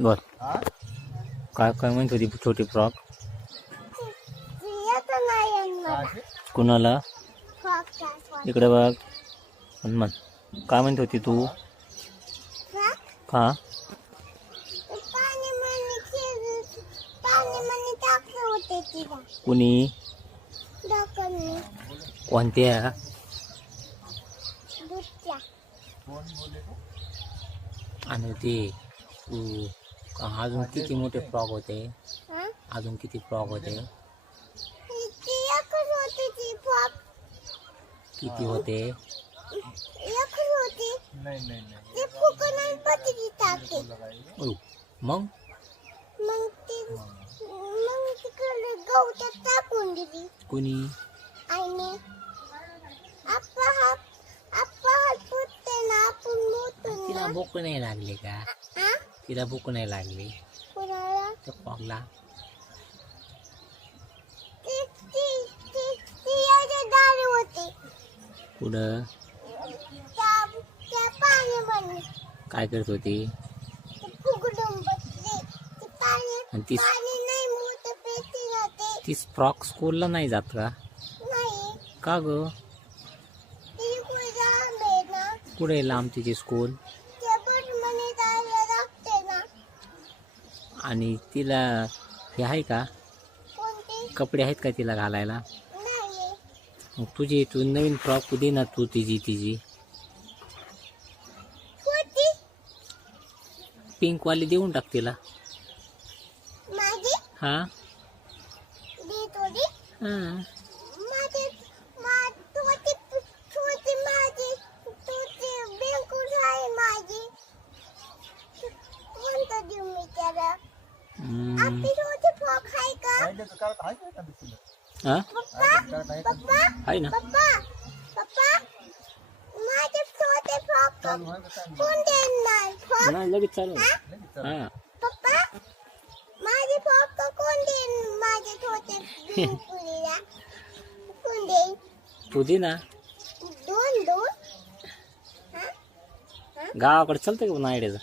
बर काय काय म्हणत होती छोटी फ्रॉक? कुणाला? इकडे बघ. म्हण काय म्हणत होती तू? का कुणी? कोणत्या? आणि ते तू अजून किती मोठे फ्रॉक होते? अजून किती फ्रॉक होते? किती होते? मग कुणी? तिला भूक नाही लागली का? तिला भूक नाही लागली त्या फ्रॉकला? पुढं काय करत होती? आणि ती फ्रॉक स्कूलला नाही जात का? का ग? कुठे लांब तिची स्कूल? आणि तिला हे आहे का? कपडे आहेत का तिला घालायला? मग तू नवीन फ्रॉक दे ना तू तिची पिंक वाली देऊन टाक तिला. हा आहे ना. लगेच चालू. हा तू दे ना. गावाकडे चालतं का नायड्याचं?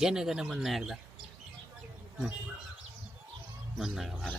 जनगण म्हणणं एकदा म्हणणार मला.